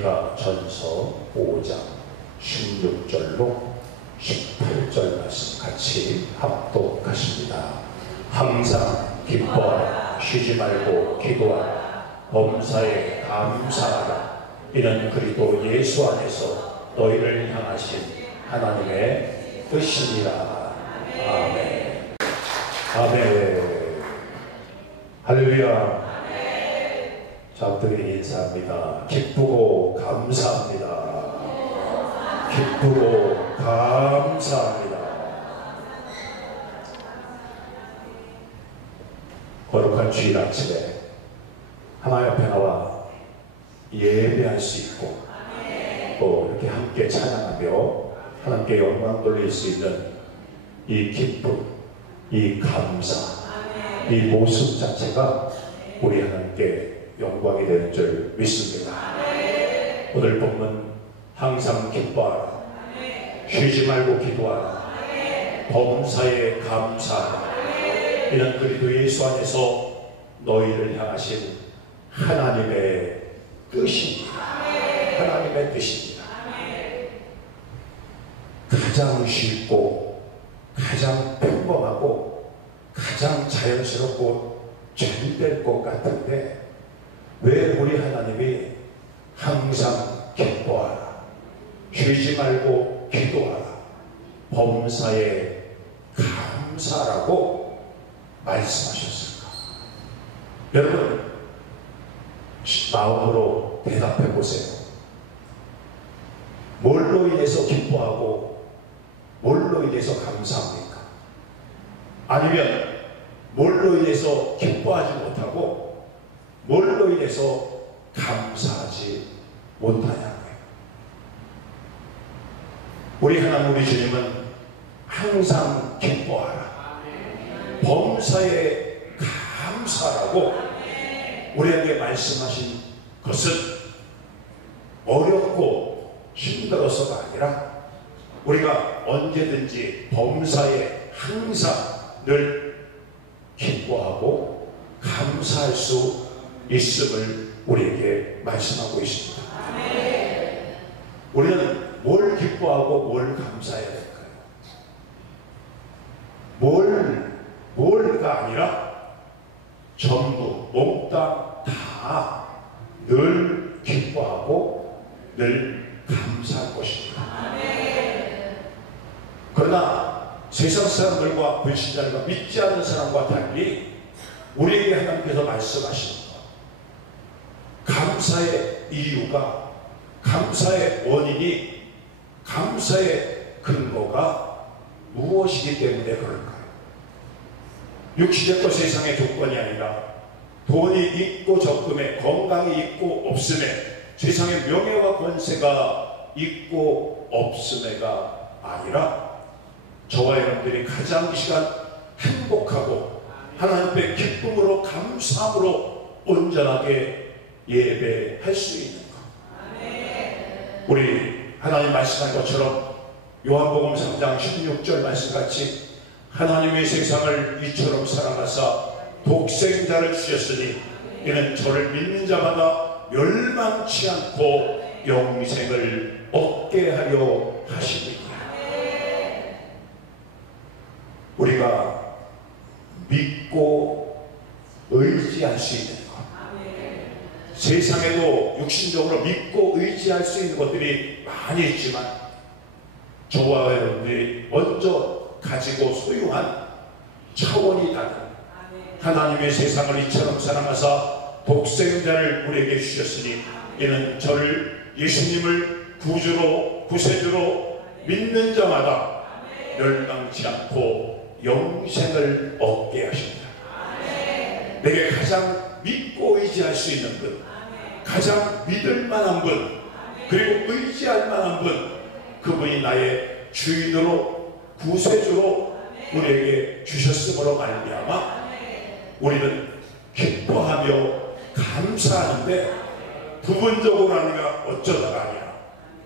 저희가 전서 5장 16절로 18절 말씀 같이 합독하십니다. 항상 기뻐하라, 쉬지 말고 기도하라, 범사에 감사하라. 이는 그리스도 예수 안에서 너희를 향하신 하나님의 뜻이니라. 아멘. 아멘. 할렐루야. 자들이 인사합니다. 기쁘고 감사합니다. 기쁘고 감사합니다. 거룩한 주일 아침에 하나님 앞에 나와 예배할 수 있고 또 이렇게 함께 찬양하며 하나님께 영광 돌릴 수 있는 이 기쁨, 이 감사, 이 모습 자체가 우리 하나님께 영광이 되는 줄 믿습니다. 오늘 본문 항상 기뻐하라, 쉬지 말고 기도하라, 범사에 감사하라. 이는 그리스도 예수 안에서 너희를 향하신 하나님의 뜻입니다. 하나님의 뜻입니다. 가장 쉽고 가장 평범하고 가장 자연스럽고 잘 될 것 같은데 왜 우리 하나님이 항상 기뻐하라, 쉬지 말고 기도하라, 범사에 감사라고 말씀하셨을까? 여러분 마음으로 대답해 보세요. 뭘로 인해서 기뻐하고 뭘로 인해서 감사합니까? 아니면 뭘로 인해서 기뻐하지 못하고 뭘로 인해서 감사하지 못하냐고요. 우리 하나님 우리 주님은 항상 기뻐하라, 범사에 감사라고 우리에게 말씀하신 것은 어렵고 힘들어서가 아니라 우리가 언제든지 범사에 항상 늘 기뻐하고 감사할 수 있음을 우리에게 말씀하고 있습니다. 우리는 뭘 기뻐하고 뭘 감사해야 될까요? 뭘가 아니라 전부 몽땅 다 늘 기뻐하고 늘 감사할 것입니다. 그러나 세상 사람들과 불신자들과 믿지 않는 사람과 달리 우리에게 하나님께서 말씀하신 감사의 이유가, 감사의 원인이, 감사의 근거가 무엇이기 때문에 그럴까요? 육신의 것 세상의 조건이 아니라 돈이 있고 적금에, 건강이 있고 없음에, 세상의 명예와 권세가 있고 없음에가 아니라 저와 여러분들이 가장 이 시간 행복하고 하나님 앞에 기쁨으로 감사함으로 온전하게 예배할 수 있는 것. 우리 하나님 말씀한 것처럼 요한복음 3장 16절 말씀같이 하나님의 세상을 이처럼 사랑하사 독생자를 주셨으니 이는 저를 믿는 자마다 멸망치 않고 영생을 얻게 하려 하십니다. 우리가 믿고 의지할 수 있는 것, 세상에도 육신적으로 믿고 의지할 수 있는 것들이 많이 있지만 저와 여러분들이 먼저 가지고 소유한 차원이 다른 하나님의 세상을 이처럼 사랑하사 독생자를 우리에게 주셨으니 이는 저를 예수님을 구주로 구세주로 믿는 자마다 멸망치 않고 영생을 얻게 하십니다. 내게 가장 믿고 의지할 수 있는 분, 가장 믿을 만한 분, 그리고 의지할 만한 분, 그분이 나의 주인으로 구세주로 우리에게 주셨음으로 말미암아 우리는 기뻐하며 감사하는데 부분적으로 하는가 어쩌다가 아니라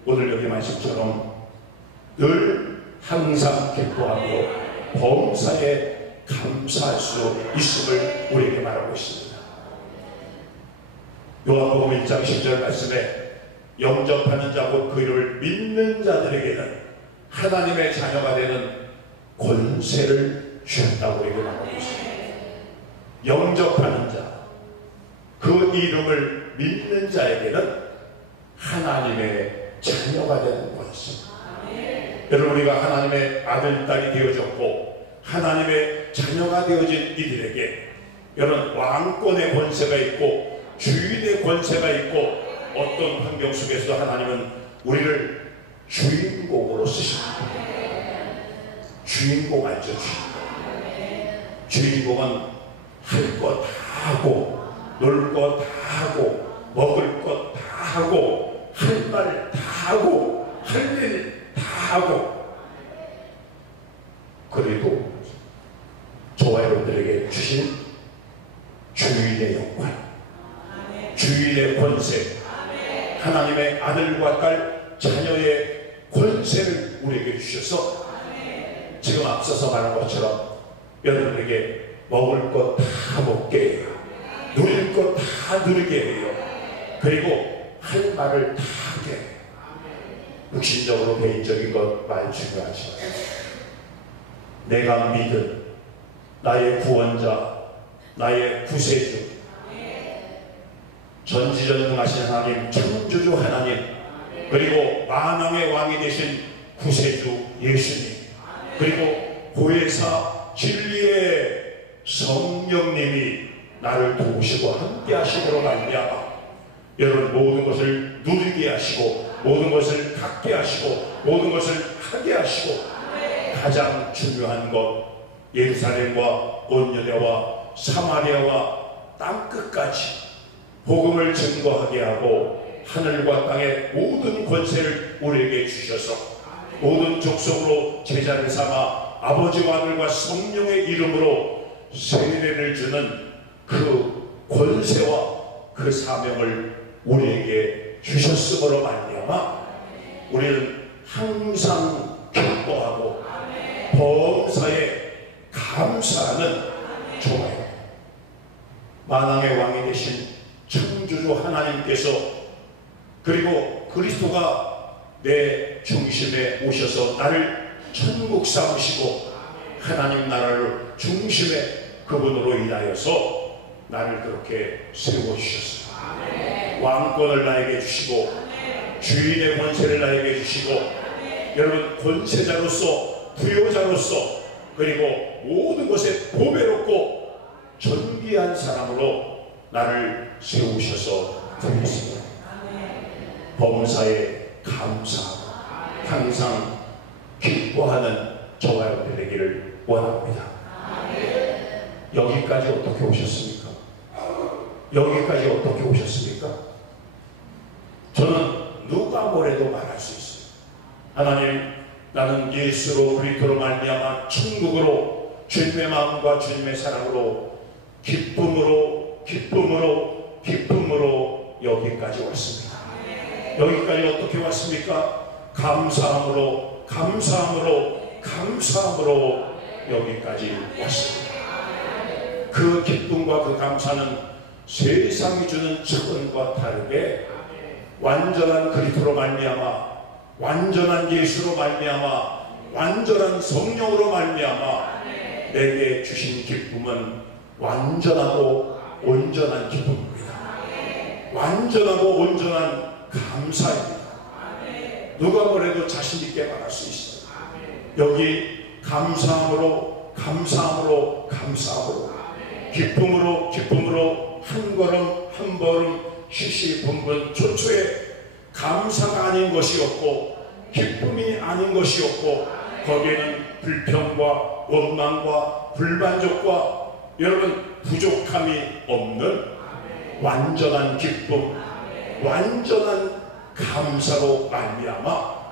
오늘 여기 말씀처럼 늘 항상 기뻐하며 범사에 감사할 수 있음을 우리에게 말하고 있습니다. 요한복음 1장 10절 말씀에 영접하는 자고 그 이름을 믿는 자들에게는 하나님의 자녀가 되는 권세를 주셨다고 우리에게 말하고 있습니다. 영접하는 자, 그 이름을 믿는 자에게는 하나님의 자녀가 되는 권세. 여러분, 우리가 하나님의 아들, 딸이 되어졌고 하나님의 자녀가 되어진 이들에게 여러분 왕권의 권세가 있고 주인의 권세가 있고 어떤 환경 속에서도 하나님은 우리를 주인공으로 쓰십니다. 주인공 알죠? 주인공은 할 거 다 하고 놀 거 다 하고 먹을 것 다 하고 할 말 다 하고 할 일 다 하고, 그리고 저와 여러분들에게 주신 주인의 역할, 주인의 권세, 하나님의 아들과 딸 자녀의 권세를 우리에게 주셔서 지금 앞서서 말한 것처럼 여러분에게 먹을 것 다 먹게 해요. 누릴 것 다 누리게 해요. 그리고 할 말을 다 하게 해요. 육신적으로 개인적인 것 말 중요하지만 내가 믿은 나의 구원자, 나의 구세주, 전지전능하신 하나님, 창조주 하나님, 그리고 만왕의 왕이 되신 구세주 예수님, 그리고 보혜사 진리의 성령님이 나를 도우시고 함께 하심으로 말미암아 여러분 모든 것을 누리게 하시고 모든 것을 갖게 하시고 모든 것을 하게 하시고, 가장 중요한 것 예루살렘과 온유대와 사마리아와 땅끝까지 복음을 증거하게 하고 하늘과 땅의 모든 권세를 우리에게 주셔서 모든 족속으로 제자를 삼아 아버지와 아들과 성령의 이름으로 세례를 주는 그 권세와 그 사명을 우리에게 주셨으므로 말미암아 우리는 항상 기뻐하고 범사에 감사하는 조화입니다. 만왕의 왕이 되신 창조주 하나님께서 그리고 그리스도가 내 중심에 오셔서 나를 천국 삼으시고 하나님 나라를 중심에 그분으로 인하여서 나를 그렇게 세워주셨습니다. 왕권을 나에게 주시고 주인의 권세를 나에게 주시고 여러분 권세자로서 부요자로서 그리고 모든 것에 보배롭고 존귀한 사람으로 나를 세우셔서 드리겠습니다. 범사에 감사하고 항상 기뻐하는 저와 여러분 되기를 원합니다. 여기까지 어떻게 오셨습니까? 여기까지 어떻게 오셨습니까? 저는 누가 뭐래도 말할 수 있어요. 하나님, 나는 예수로 그리스도로 말미암아 천국으로 주님의 마음과 주님의 사랑으로 기쁨으로 여기까지 왔습니다. 여기까지 어떻게 왔습니까? 감사함으로 여기까지 왔습니다. 그 기쁨과 그 감사는 세상이 주는 차원과 다르게 완전한 그리스도로 말미암아 완전한 예수로 말미암아 완전한 성령으로 말미암아 내게 주신 기쁨은 완전하고 온전한 기쁨입니다. 완전하고 온전한 감사입니다. 누가 뭐래도 자신 있게 말할 수 있어요. 여기 감사함으로 기쁨으로 한 걸음 한 걸음 시시분분 초초에 감사가 아닌 것이 없고 기쁨이 아닌 것이 없고 거기에는 불평과 원망과 불만족과 여러분 부족함이 없는 완전한 기쁨, 완전한 감사로 말미암아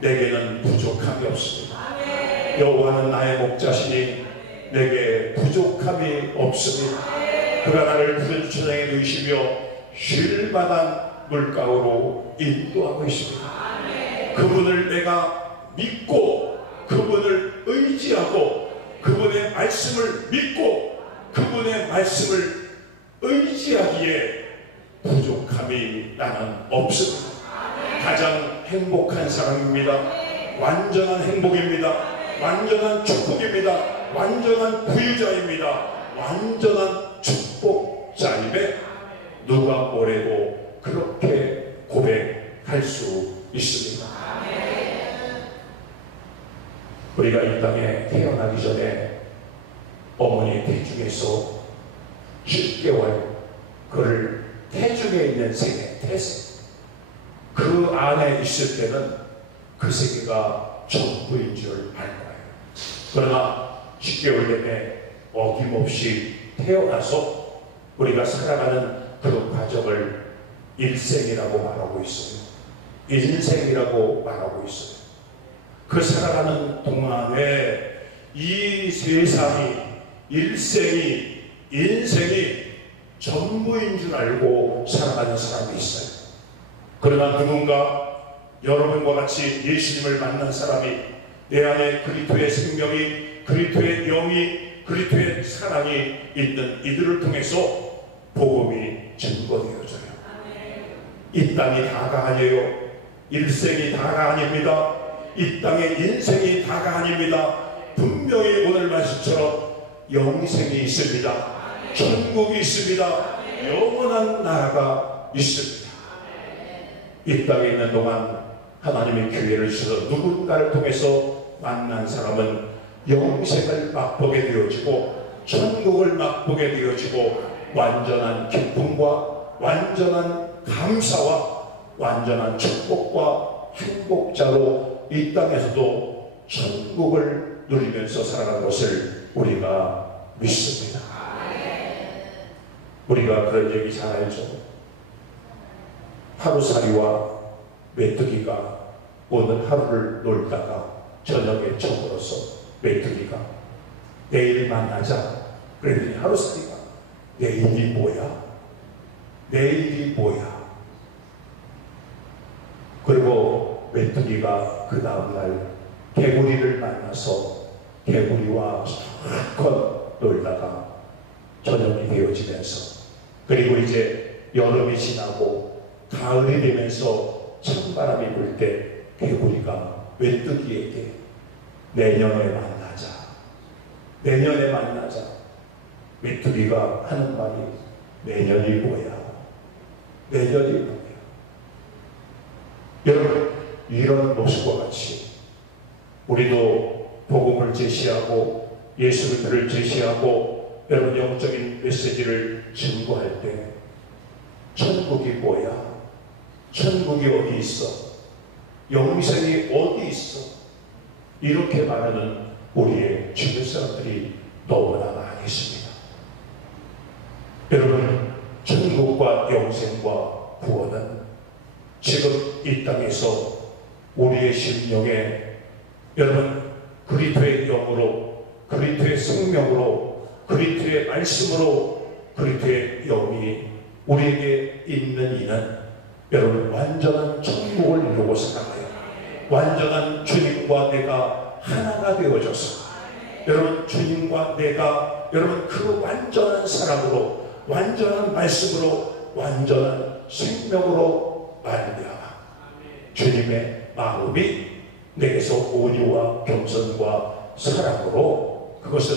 내게는 부족함이 없습니다. 여호와는 나의 목자시니 내게 부족함이 없습니다. 그가 나를 푸른 초장에 누이시며 쉴 만한 물가로 인도하고 있습니다. 그분을 내가 믿고 그분을 의지하고 그분의 말씀을 믿고 그분의 말씀을 의지하기에 부족함이 나는 없습니다. 가장 행복한 사람입니다. 완전한 행복입니다. 완전한 축복입니다. 완전한 부유자입니다. 완전한 축복자임에 누가 뭐래도 그렇게 고백할 수 있습니다. 우리가 이 땅에 태어나기 전에 어머니 태중에서 10개월 그를 태중에 있는 세계, 태세 그 안에 있을 때는 그 세계가 전부인 줄 알 거예요. 그러나 10개월 내내 어김없이 태어나서 우리가 살아가는 그 과정을 일생이라고 말하고 있어요. 인생이라고 말하고 있어요. 그 살아가는 동안에 이 세상이, 일생이, 인생이 전부인 줄 알고 살아가는 사람이 있어요. 그러나 누군가 여러분과 같이 예수님을 만난 사람이 내 안에 그리스도의 생명이, 그리스도의 영이, 그리스도의 사랑이 있는 이들을 통해서 복음이 증거되어져요. 이 땅이 다가 아니에요. 일생이 다가 아닙니다. 이 땅의 인생이 다가 아닙니다. 분명히 오늘 말씀처럼 영생이 있습니다. 천국이 있습니다. 영원한 나라가 있습니다. 이 땅에 있는 동안 하나님의 기회를 주셔서 누군가를 통해서 만난 사람은 영생을 맛보게 되어지고 천국을 맛보게 되어지고 완전한 기쁨과 완전한 감사와 완전한 축복과 행복자로 이 땅에서도 천국을 누리면서 살아가는 것을 우리가 믿습니다. 우리가 그런 얘기 잘 알죠. 하루살이와 메뚜기가 오늘 하루를 놀다가 저녁에 쳐들어서 메뚜기가 내일 만나자 그랬더니 하루살이가 내일이 뭐야? 내일이 뭐야? 그리고 메뚜기가 그 다음날 개구리를 만나서 개구리와 실컷 놀다가 저녁이 되어지면서 그리고 이제 여름이 지나고 가을이 되면서 찬바람이 불 때 개구리가 메뚜기에게 내년에 만나자, 내년에 만나자. 메뚜기가 하는 말이 내년이 뭐야? 내년이 뭐야? 여러분, 이런 모습과 같이 우리도 복음을 제시하고 예수님을 제시하고 여러분 영적인 메시지를 증거할 때 천국이 뭐야? 천국이 어디 있어? 영생이 어디 있어? 이렇게 말하는 우리의 주변 사람들이 너무나 많이 있습니다. 여러분, 천국과 영생과 구원은 지금 이 땅에서 우리의 심령에 여러분 그리스도의 영으로, 그리스도의 생명으로, 그리스도의 말씀으로 그리스도의 영이 우리에게 있는 이는 여러분 완전한 천국을 이루고 살아가요. 완전한 주님과 내가 하나가 되어져서 여러분 주님과 내가 여러분 그 완전한 사랑으로, 완전한 말씀으로, 완전한 생명으로 말미암아 주님의 마음이 내게서 온유와 겸손과 사랑으로 그것은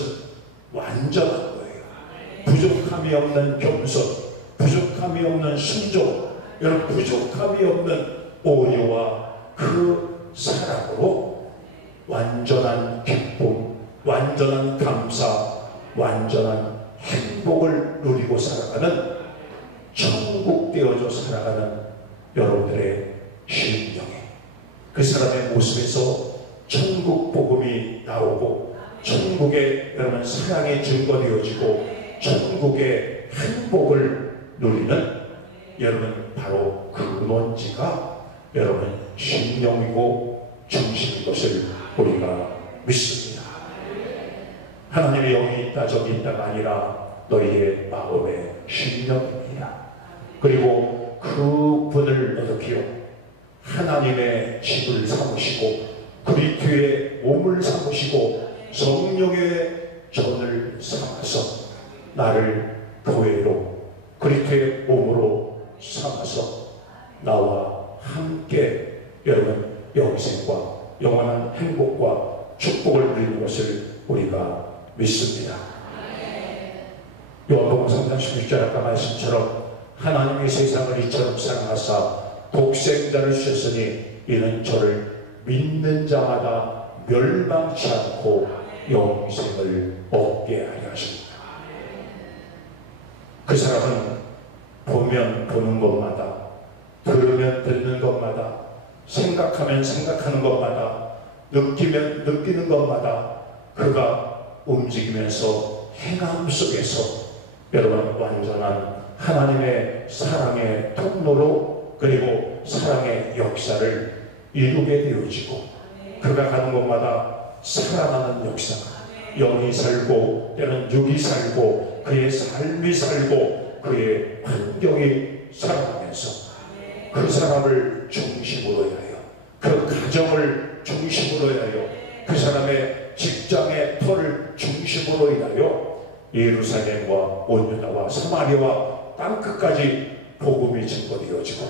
완전한 거예요. 부족함이 없는 겸손, 부족함이 없는 순종, 여러분 부족함이 없는 온유와 그 사랑으로 완전한 기쁨, 완전한 감사, 완전한 행복을 누리고 살아가는 천국 되어져 살아가는 여러분들의 심령에 그 사람의 모습에서 천국 복음이 나오고 천국의 여러분 사랑이 증거되어지고 천국의 행복을 누리는 여러분 바로 그 근원지가 여러분 심령이고 중심인 것을 우리가 믿습니다. 하나님의 영이 있다 저기 있다가 아니라 너희의 마음의 심령입니다. 그리고 그분을 어떻게요? 하나님의 집을 삼으시고 그리스도의 몸을 삼으시고 성령의 전을 삼아서 나를 교회로 그리스도의 몸으로 삼아서 나와 함께 여러분 영생과 영원한 행복과 축복을 누리는 것을 우리가 믿습니다. 요한복음 3장 16절 아까 말씀처럼 하나님이 세상을 이처럼 사랑하사 독생자를 주셨으니 이는 저를 믿는 자마다 멸망치 않고 영생을 얻게 하려 하십니다. 그 사람은 보면 보는 것마다, 들으면 듣는 것마다, 생각하면 생각하는 것마다, 느끼면 느끼는 것마다 그가 움직이면서 행함 속에서 여러분 완전한 하나님의 사랑의 통로로 그리고 사랑의 역사를 이루게 되어지고 그가 가는 곳마다 살아나는 역사, 영이 살고 때는 육이 살고 그의 삶이 살고 그의 환경이 살아가면서 그 사람을 중심으로 하여 그 가정을 중심으로 하여 그 사람의 직장의 터를 중심으로 인하여 예루살렘과 온 유다와 사마리아와 땅끝까지 복음이 증거되어지고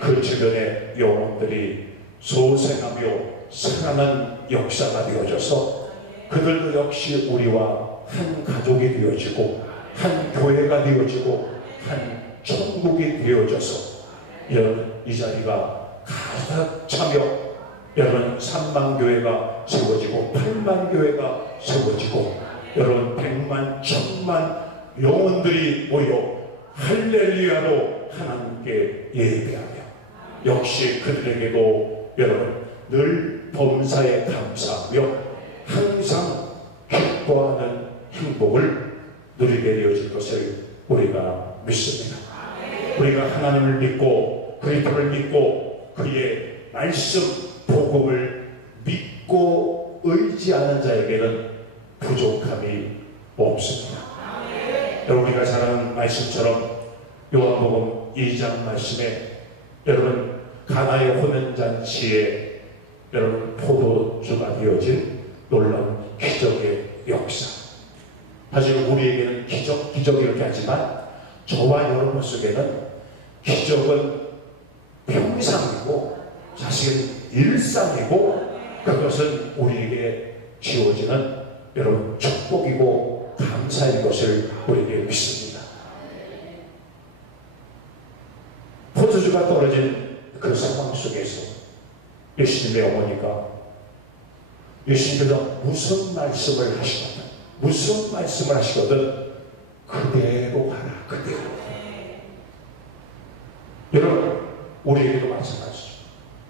그 주변의 영혼들이 소생하며 살아난 역사가 되어져서 그들도 역시 우리와 한 가족이 되어지고 한 교회가 되어지고 한 천국이 되어져서 여러분 이 자리가 가득 차며 여러분 3만 교회가 세워지고 8만 교회가 세워지고 여러분 100만 1000만 영혼들이 모여 할렐루야로 하나님께 예배하며 역시 그들에게도 여러분 늘 범사에 감사하며 항상 기뻐하는 행복을 누리게 되어질 것을 우리가 믿습니다. 우리가 하나님을 믿고 그리스도를 믿고 그의 말씀 복음을 믿고 의지하는 자에게는 부족함이 없습니다. 여러분 우리가 잘 아는 말씀처럼 요한복음 2장 말씀에 여러분 가나의 혼연잔치에 여러분 포도주가 되어진 놀라운 기적의 역사. 사실 우리에게는 기적 이렇게 하지만 저와 여러분 속에는 기적은 평상이고 사실은 일상이고 그것은 우리에게 지어지는 여러분 축복이고 감사인 것을 우리에게 믿습니다. 포도주가 떨어진 그 상황 속에서 예수님의 어머니가 예수님께서 무슨 말씀을 하시거든 그대로 하라. 그대로. 여러분 우리에게도 마찬가지죠.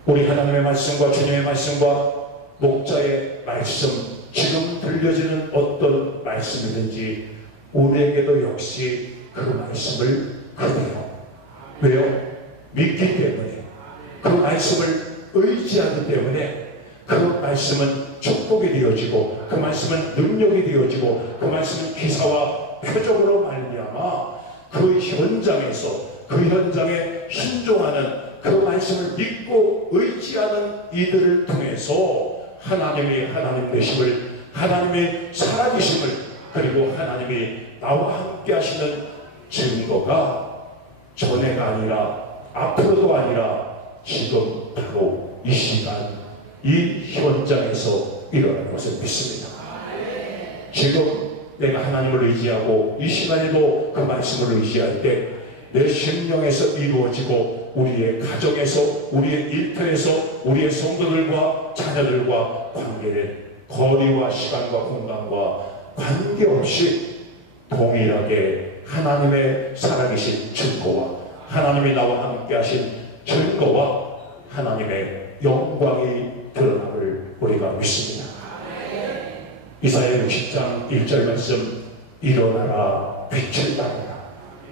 우리 하나님의 말씀과 주님의 말씀과 목자의 말씀, 지금 들려지는 어떤 말씀이든지 우리에게도 역시 그 말씀을 그대로. 왜요? 믿기 때문에, 그 말씀을 의지하기 때문에 그 말씀은 축복이 되어지고 그 말씀은 능력이 되어지고 그 말씀은 기사와 표적으로 말미암아 그 현장에 순종하는 그 말씀을 믿고 의지하는 이들을 통해서 하나님이 하나님 되심을, 하나님이 살아계심을, 그리고 하나님이 나와 함께 하시는 증거가 전에가 아니라 앞으로도 아니라 지금 바로 이 시간 이 현장에서 일어나는 것을 믿습니다. 지금 내가 하나님을 의지하고 이 시간에도 그 말씀을 의지할 때 내 심령에서 이루어지고 우리의 가정에서, 우리의 일터에서, 우리의 성도들과 자녀들과 관계를 거리와 시간과 공간과 관계없이 동일하게 하나님의 살아계신 증거와 하나님이 나와 함께 하신 증거와 하나님의 영광이 드러남을 우리가 믿습니다. 이사야 60장 1절 말씀, 일어나라 빛을 발하라.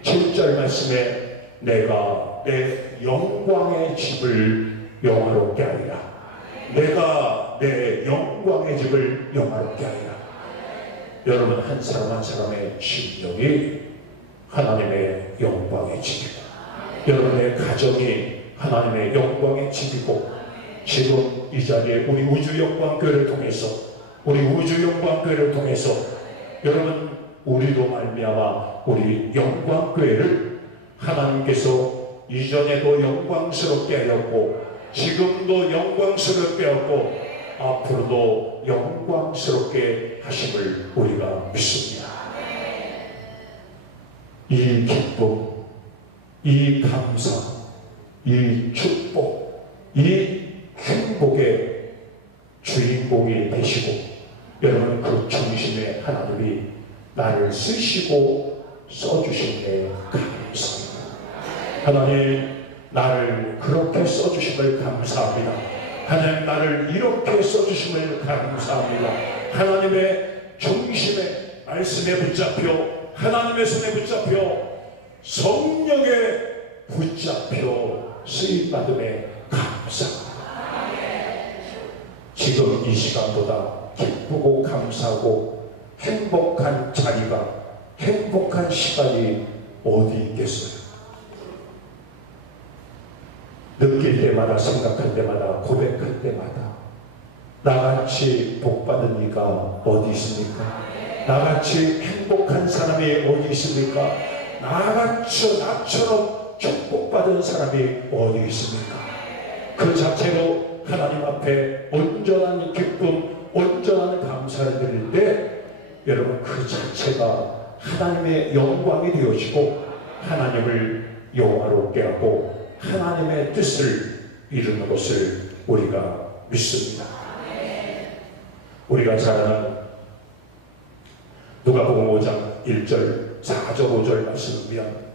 7절 말씀에 내가 내 영광의 집을 영화롭게 하리라. 내가 내 영광의 집을 영화롭게 하리라. 여러분 한 사람 한 사람의 심령이 하나님의 영광의 집이고 여러분의 가정이 하나님의 영광의 집이고 지금 이 자리에 우리 우주영광교회를 통해서 여러분 우리로 말미암아 우리 영광교회를 하나님께서 이전에도 영광스럽게 하였고 지금도 영광스럽게 하고 앞으로도 영광스럽게 하심을 우리가 믿습니다. 이 기쁨, 이 감사, 이 축복, 이 행복의 주인공이 되시고 여러분 그 중심에 하나님이 나를 쓰시고 써주심에 감사합니다. 하나님 나를 그렇게 써주심을 감사합니다. 하나님 나를 이렇게 써주심을 감사합니다. 하나님의 중심에 말씀에 붙잡혀 하나님의 손에 붙잡혀 성령에 붙잡혀 쓰임받음에 감사합니다. 지금 이 시간보다 기쁘고 감사하고 행복한 자리가 행복한 시간이 어디 있겠어요? 느낄 때마다 생각할 때마다 고백할 때마다 나같이 복받은 이가 어디 있습니까? 나같이 행복한 사람이 어디 있습니까? 나처럼 축복받은 사람이 어디 있습니까? 그 자체로 하나님 앞에 온전한 기쁨, 온전한 감사를 드릴 때 여러분 그 자체가 하나님의 영광이 되어지고 하나님을 영화롭게 하고 하나님의 뜻을 이루는 것을 우리가 믿습니다. 우리가 잘 아는 누가복음 5장 1절 4절 5절 말씀을 보면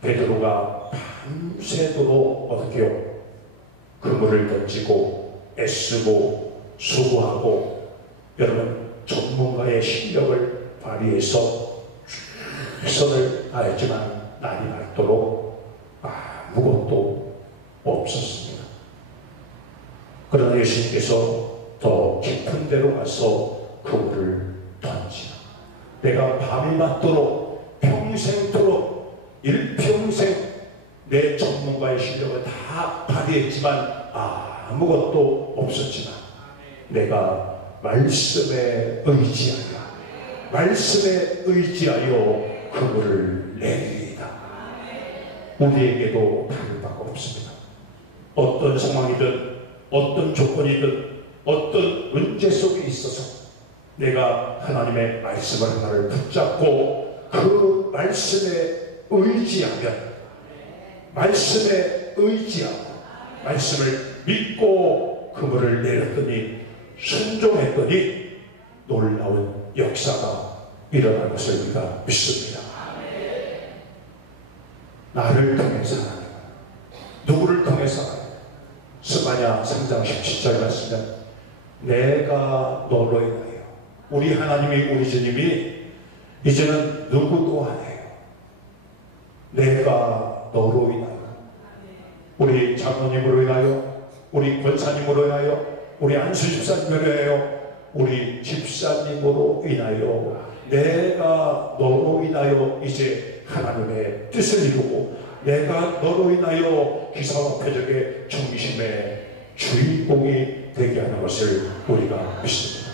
베드로가 밤새도록 어떻게요? 그물을 던지고 애쓰고 수고하고 여러분 전문가의 실력을 발휘해서 최선을 다했지만 날이 밝도록 아무것도 없었습니다. 그러나 예수님께서 더 깊은 데로 가서 그물을 던지라. 내가 밤이 맞도록 평생토록 일평생 내 전문가의 실력을 다 발휘했지만 아무것도 없었지만 내가 말씀에 의지하여 그물을 내리리이다. 우리에게도 다를 바가 없습니다. 어떤 상황이든 어떤 조건이든 어떤 문제 속에 있어서 내가 하나님의 말씀을 하나를 붙잡고 그 말씀에 의지하면 말씀을 믿고 그물을 내렸더니 순종했더니 놀라운 역사가 일어날 것을 우리가 믿습니다. 나를 통해서 하나님, 누구를 통해서 하나님, 스가랴 3장 17절 말씀은 내가 너로 인하여 우리 하나님이 우리 주님이 이제는 누구도 안 해요. 내가 너로 인하여 우리 장로님으로 인하여 우리 권사님으로 인하여 우리 안수 집사님으로 인하여 우리 집사님으로 인하여 내가 너로 인하여 이제 하나님의 뜻을 이루고 내가 너로 인하여 기사와 표적의 중심의 주인공이 되게 하는 것을 우리가 믿습니다.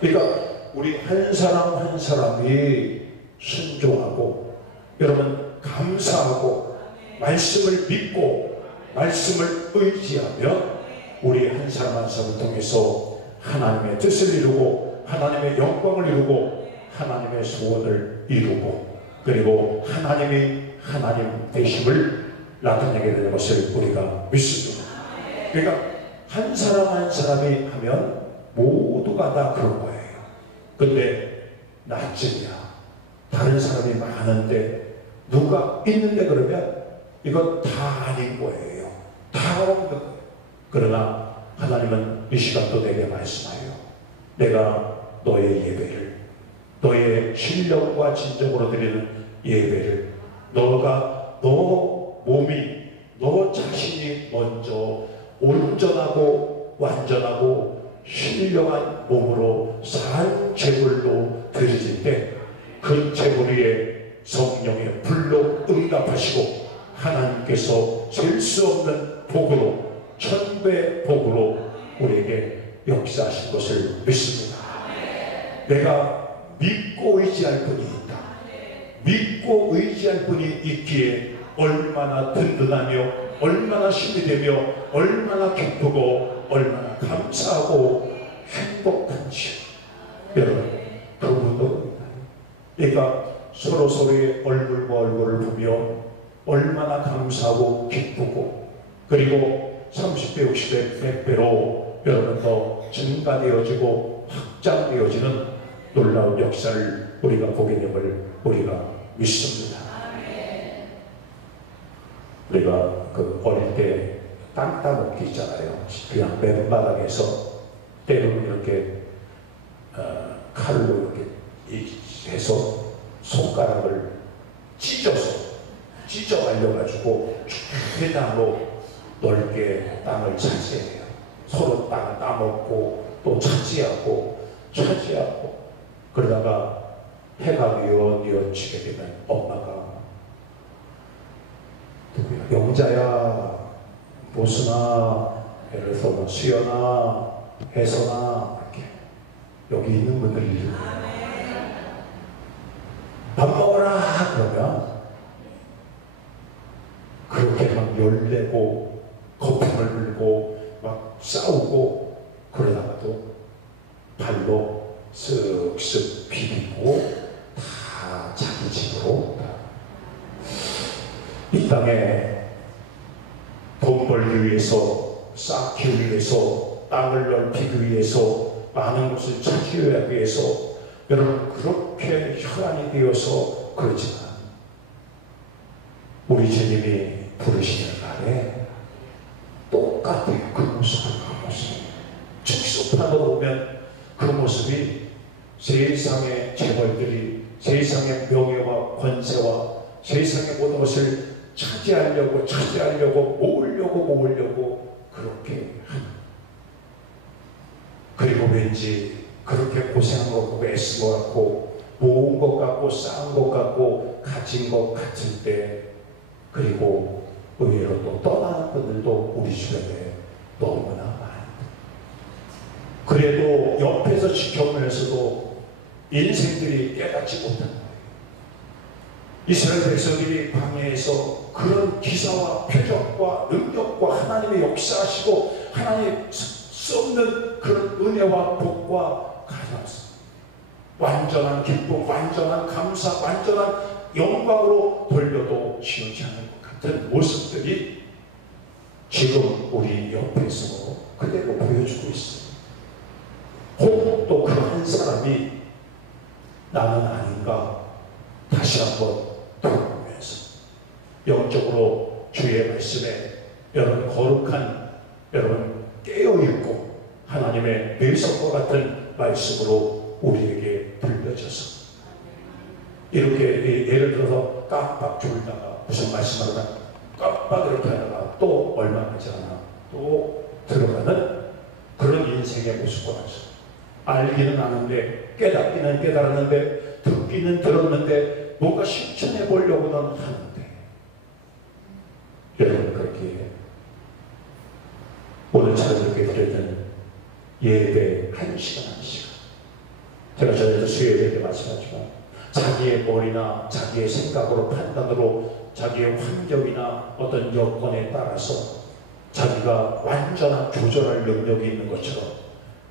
그러니까 우리 한 사람 한 사람이 순종하고 여러분 감사하고 말씀을 믿고 말씀을 의지하면 우리 한 사람 한 사람을 통해서 하나님의 뜻을 이루고 하나님의 영광을 이루고 하나님의 소원을 이루고 그리고 하나님이 하나님 되심을 나타내게 되는 것을 우리가 믿습니다. 그러니까 한 사람 한 사람이 하면 모두가 다 그런 거예요. 근데 나쯤이야 다른 사람이 많은데 누가 있는데 그러면 이건 다 아닌 거예요. 다 없는 거예요. 그러나 하나님은 이 시간도 내게 말씀하여 내가 너의 예배를 너의 신령과 진정으로 드리는 예배를 너가 너 몸이 너 자신이 먼저 온전하고 완전하고 신령한 몸으로 산 제물로 드려질 때 그 제물 위에 성령의 불로 응답하시고 하나님께서 잴 수 없는 복으로 천배 복으로 우리에게 역사하신 것을 믿습니다. 내가 믿고 의지할 분이 있다. 믿고 의지할 분이 있기에 얼마나 든든하며 얼마나 힘이 되며 얼마나 기쁘고 얼마나 감사하고 행복한지 여러분 그분도 그러니까 서로서로의 얼굴과 얼굴을 보며 얼마나 감사하고 기쁘고 그리고 30배, 60배, 100배로 여러분 더 증가되어지고 확장되어지는 놀라운 역사를 우리가 보게 됨을 우리가 믿습니다. 우리가 그 어릴 때 땅 따먹기 있잖아요. 그냥 맨바닥에서 때로는 이렇게 칼로 이렇게 해서 손가락을 찢어 말려가지고 최대한으로 넓게 땅을 차지해요. 서로 땅을 따먹고 또 차지하고 그러다가 해가 뉘어지게 되면 엄마가 누구야? 영자야, 보수나, 예를 들어서 뭐 수연아, 혜선아, 이렇게 여기 있는 분들이 밥 먹어라 그러면 그렇게 막 열내고 거품을 불고 막 싸우고 그러다가도 발로 쓱쓱 비비고 다 자기 집으로 이 땅에 돈 벌기 위해서 쌓기 위해서 땅을 넓히기 위해서 많은 것을 차지하기 위해서 여러분 그렇게 혈안이 되어서 그러지만 우리 주님이 부르시는 날에 똑같아요. 그 모습 축소판으로 보면 그 모습이 세상의 재벌들이 세상의 명예와 권세와 세상의 모든 것을 차지하려고 모으려고 그렇게 하는 그리고 왠지 그렇게 고생한 것 같고 애쓴 것 같고 모은 것 같고 쌓은 것 같고 가진 것 같을 때 그리고 의외로 또 떠나는 분들도 우리 주변에 너무나 많다. 그래도 옆에서 지켜보면서도 인생들이 깨닫지 못한 거예요. 이스라엘 백성들이 광야에서 그런 기사와 표적과 능력과 하나님의 역사하시고 하나님 수 없는 그런 은혜와 복과 가져왔습니다. 완전한 기쁨, 완전한 감사, 완전한 영광으로 돌려도 지우지 않을 것 같은 모습들이 지금 우리 옆에서 그대로 보여주고 있습니다. 혹 또 그 한 사람이 나는 아닌가 다시 한번 돌아보면서 영적으로 주의 말씀에 여러분 거룩한 여러분 깨어있고 하나님의 내성과 같은 말씀으로 우리에게 들려져서 이렇게 예를 들어서 깜빡 졸다가 무슨 말씀하다가 깜빡 이렇게 하다가 또 얼마 하지 않아 또 들어가는 그런 인생의 모습과 같습니다. 알기는 아는데 깨닫기는 깨달았는데 듣기는 들었는데 뭔가 실천해 보려고는 하는데 여러분 그렇게 오늘 저녁에 드리는 예배 1시간 제가 전에도 수요일에 때 말씀하지만 자기의 머리나 자기의 생각으로 판단으로 자기의 환경이나 어떤 여건에 따라서 자기가 완전한 조절할 능력이 있는 것처럼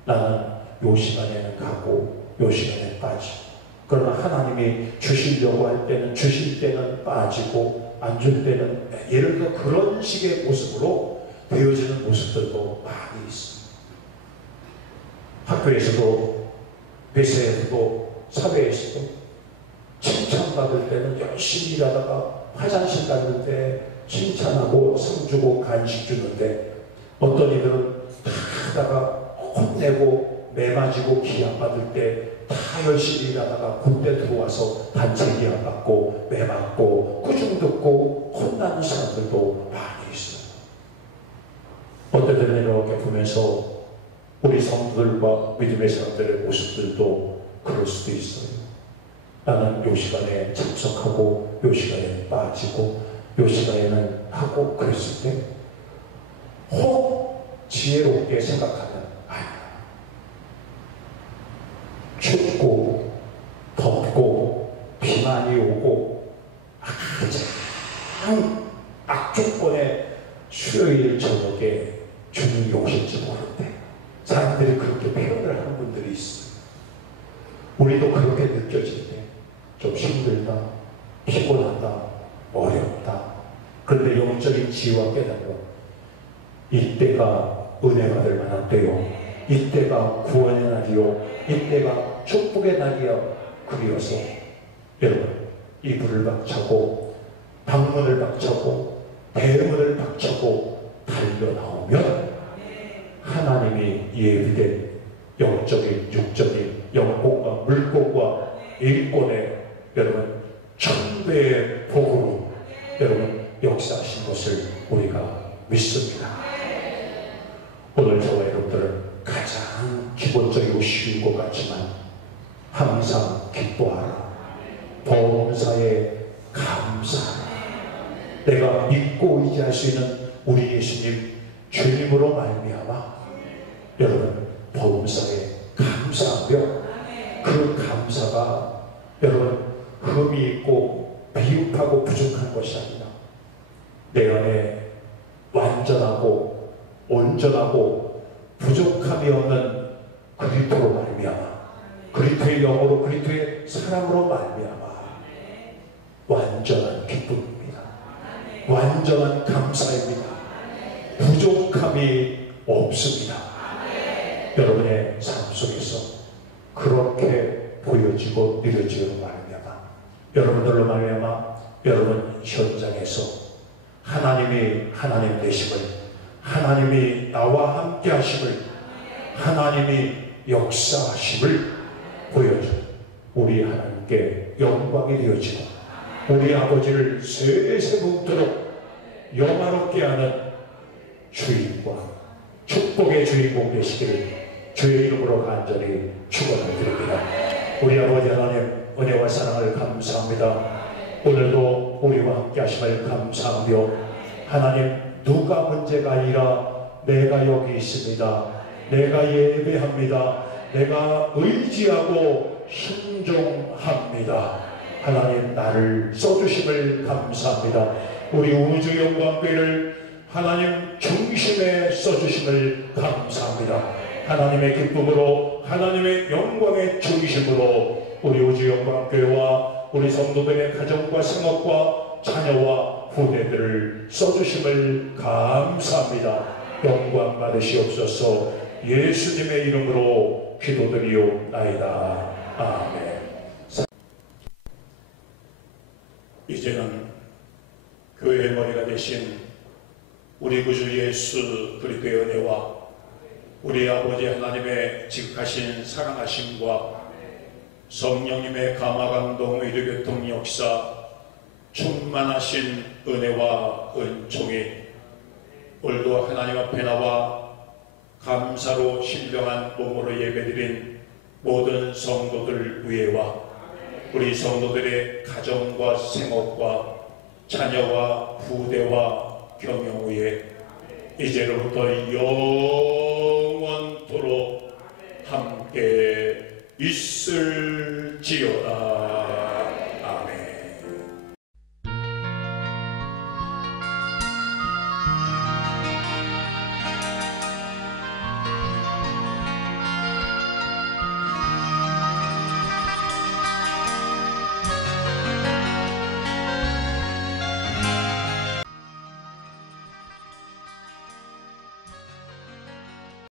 나는 요 시간에는 가고 요 시간에 빠지고 그러나 하나님이 주시려고 할 때는 주실 때는 빠지고 안 줄 때는 예를 들어 그런 식의 모습으로 되어지는 모습들도 많이 있습니다. 학교에서도 회사에서도 사회에서도 칭찬받을 때는 열심히 일하다가 화장실 갔는데 칭찬하고 상 주고 간식 주는데 어떤 이들은 다 하다가 혼내고 매맞이고 기합 받을 때 다 열심히 일하다가 군대 들어와서 단체 기합 받고 매맞고 꾸중 듣고 혼나는 사람들도 많이 있어요. 어떤 때는 이렇게 보면서 우리 성도들과 믿음의 사람들의 모습들도 그럴 수도 있어요. 나는 요 시간에 참석하고 요 시간에 빠지고 요 시간에는 하고 그랬을 때 혹 지혜롭게 생각하면 아니야. 춥고 덥고 비만이 오고 가장 속에 주님이 오실지 모른대. 사람들이 그렇게 표현을 하는 분들이 있어요. 우리도 그렇게 느껴질 때 좀 힘들다, 피곤하다, 어렵다. 그런데 영적인 지혜와 깨달음, 이때가 은혜 받을 만한 때요, 이때가 구원의 날이요, 이때가 축복의 날이요. 그리워서 여러분 이불을 박차고 방문을 박차고 대문을 박차고 달려나오면 하나님이 예비된 영적인 육적인 영혼과 물고과 일꾼의 여러분 천배의 복으로 여러분 역사하신 것을 우리가 믿습니다. 오늘 저와 여러분들은 가장 기본적이고 쉬운 것 같지만 항상 기뻐하라, 범사에 감사하라. 내가 믿고 의지할 수 있는 우리 예수님 주님으로 말미암아 여러분 범사에 감사하며 그 감사가 여러분 흠이 있고 비읍하고 부족한 것이 아니라 내 안에 완전하고 온전하고 부족함이 없는 그리스도로 말미암아, 그리스도의 영으로 그리스도의 사랑으로 말미암아 완전한 기쁨입니다. 완전한 감사입니다. 부족함이 없습니다. 여러분의 삶 속에서 그렇게 보여지고 느껴지기로 말미암아 여러분들로 말미암아 여러분 현장에서 하나님이 하나님 되심을, 하나님이 나와 함께 하심을, 하나님이 역사하심을 보여줘 우리 하나님께 영광이 되어지고 우리 아버지를 세세무토록 영화롭게 하는 주인과 축복의 주인공 되시기를 주의 이름으로 간절히 축원을 드립니다. 우리 아버지 하나님 은혜와 사랑을 감사합니다. 오늘도 우리와 함께 하심을 감사하며 하나님 누가 문제가 아니라 내가 여기 있습니다. 내가 예배합니다. 내가 의지하고 순종합니다. 하나님 나를 써주심을 감사합니다. 우리 우주 영광교회를 하나님 중심에 써주심을 감사합니다. 하나님의 기쁨으로 하나님의 영광의 중심으로 우리 우주 영광교회와 우리 성도들의 가정과 생업과 자녀와 후대들을 써주심을 감사합니다. 영광 받으시옵소서. 예수님의 이름으로 기도드리옵나이다. 아멘. 이제는 교회의 머리가 되신 우리 구주 예수 그리스도의 은혜와 우리 아버지 하나님의 지극하신 사랑하심과 성령님의 감화감동 의료교통 역사 충만하신 은혜와 은총이 오늘도 하나님 앞에 나와 감사로 신령한 몸으로 예배드린 모든 성도들 위에와 우리 성도들의 가정과 생업과 자녀와 후대와 경영 위에 이제로부터 영원토록 함께 있습니다.